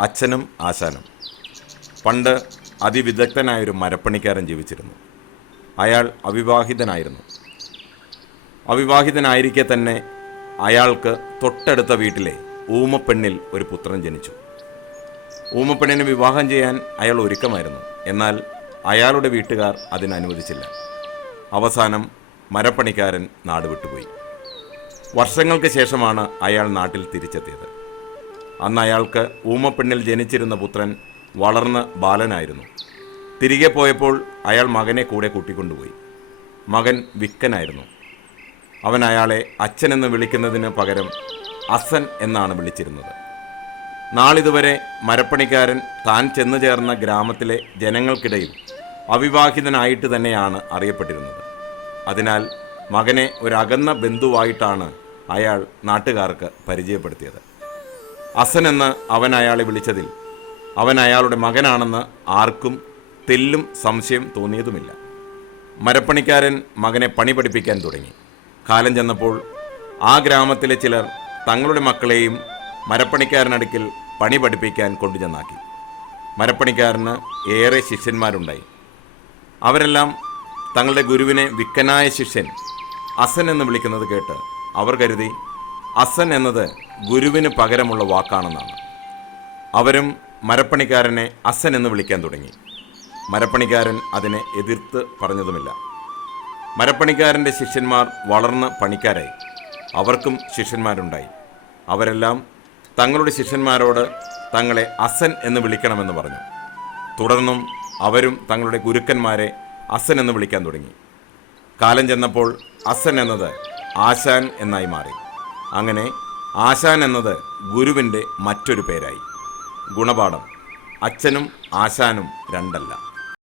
അച്ഛനും ആശാനും. പണ്ട് അതിവിദഗ്ധനായൊരു മരപ്പണിക്കാരൻ ജീവിച്ചിരുന്നു. അയാൾ അവിവാഹിതനായിരുന്നു. അവിവാഹിതനായിരിക്കെ തന്നെ അയാൾക്ക് തൊട്ടടുത്ത വീട്ടിലെ ഊമപ്പെണ്ണിൽ ഒരു പുത്രൻ ജനിച്ചു. ഊമപ്പെണ്ണിനെ വിവാഹം ചെയ്യാൻ അയാൾ ഒരുക്കമായിരുന്നു. എന്നാൽ അയാളുടെ വീട്ടുകാർ അതിനനുവദിച്ചില്ല അവസാനം മരപ്പണിക്കാരൻ നാട് വിട്ടുപോയി. വർഷങ്ങൾക്ക് ശേഷമാണ് അയാൾ നാട്ടിൽ തിരിച്ചെത്തിയത്. അന്ന് അയാൾക്ക് ഊമപ്പെണ്ണിൽ ജനിച്ചിരുന്ന പുത്രൻ വളർന്ന് ബാലനായിരുന്നു. തിരികെ പോയപ്പോൾ അയാൾ മകനെ കൂടെ കൂട്ടിക്കൊണ്ടുപോയി. മകൻ വിക്കനായിരുന്നു. അവൻ അയാളെ അച്ഛനെന്ന് വിളിക്കുന്നതിന് പകരം അസൻ എന്നാണ് വിളിച്ചിരുന്നത്. നാളിതുവരെ മരപ്പണിക്കാരൻ താൻ ചെന്നു ചേർന്ന ഗ്രാമത്തിലെ ജനങ്ങൾക്കിടയിൽ അവിവാഹിതനായിട്ട് തന്നെയാണ് അറിയപ്പെട്ടിരുന്നത്. അതിനാൽ മകനെ ഒരകന്ന ബന്ധുവായിട്ടാണ് അയാൾ നാട്ടുകാർക്ക് പരിചയപ്പെടുത്തിയത്. അസൻ എന്ന് അവൻ അയാളെ വിളിച്ചതിൽ. അവൻ അയാളുടെ മകനാണെന്ന് ആർക്കും തെല്ലും സംശയം തോന്നിയതുമില്ല. മരപ്പണിക്കാരൻ മകനെ പണി പഠിപ്പിക്കാൻ തുടങ്ങി. കാലം ചെന്നപ്പോൾ ആ ഗ്രാമത്തിലെ ചിലർ തങ്ങളുടെ മക്കളെയും മരപ്പണിക്കാരനടുക്കിൽ പണി പഠിപ്പിക്കാൻ കൊണ്ടുചെന്നാക്കി. മരപ്പണിക്കാരന് ഏറെ ശിഷ്യന്മാരുണ്ടായി. അവരെല്ലാം തങ്ങളുടെ ഗുരുവിനെ വിക്കനായ ശിഷ്യൻ അസൻ എന്ന് വിളിക്കുന്നത് കേട്ട് അവർ കരുതി അസൻ എന്നത് ഗുരുവിന് പകരമുള്ള വാക്കാണെന്നാണ്. അവരും മരപ്പണിക്കാരനെ അസൻ എന്ന് വിളിക്കാൻ തുടങ്ങി. മരപ്പണിക്കാരൻ അതിനെ എതിർത്ത് പറഞ്ഞതുമില്ല. മരപ്പണിക്കാരന്റെ ശിഷ്യന്മാർ വളർന്ന് പണിക്കാരായി. അവർക്കും ശിഷ്യന്മാരുണ്ടായി. അവരെല്ലാം തങ്ങളുടെ ശിഷ്യന്മാരോട് തങ്ങളെ അസൻ എന്ന് വിളിക്കണമെന്ന് പറഞ്ഞു. തുടർന്നും അവരും തങ്ങളുടെ ഗുരുക്കന്മാരെ അസൻ എന്ന് വിളിക്കാൻ തുടങ്ങി. കാലം ചെന്നപ്പോൾ അസൻ എന്നത് ആശാൻ എന്നായി മാറി. അങ്ങനെ ആശാൻ എന്നത് ഗുരുവിന്റെ മറ്റൊരു പേരായി. ഗുണപാഠം. അച്ഛനും ആശാനും രണ്ടല്ല.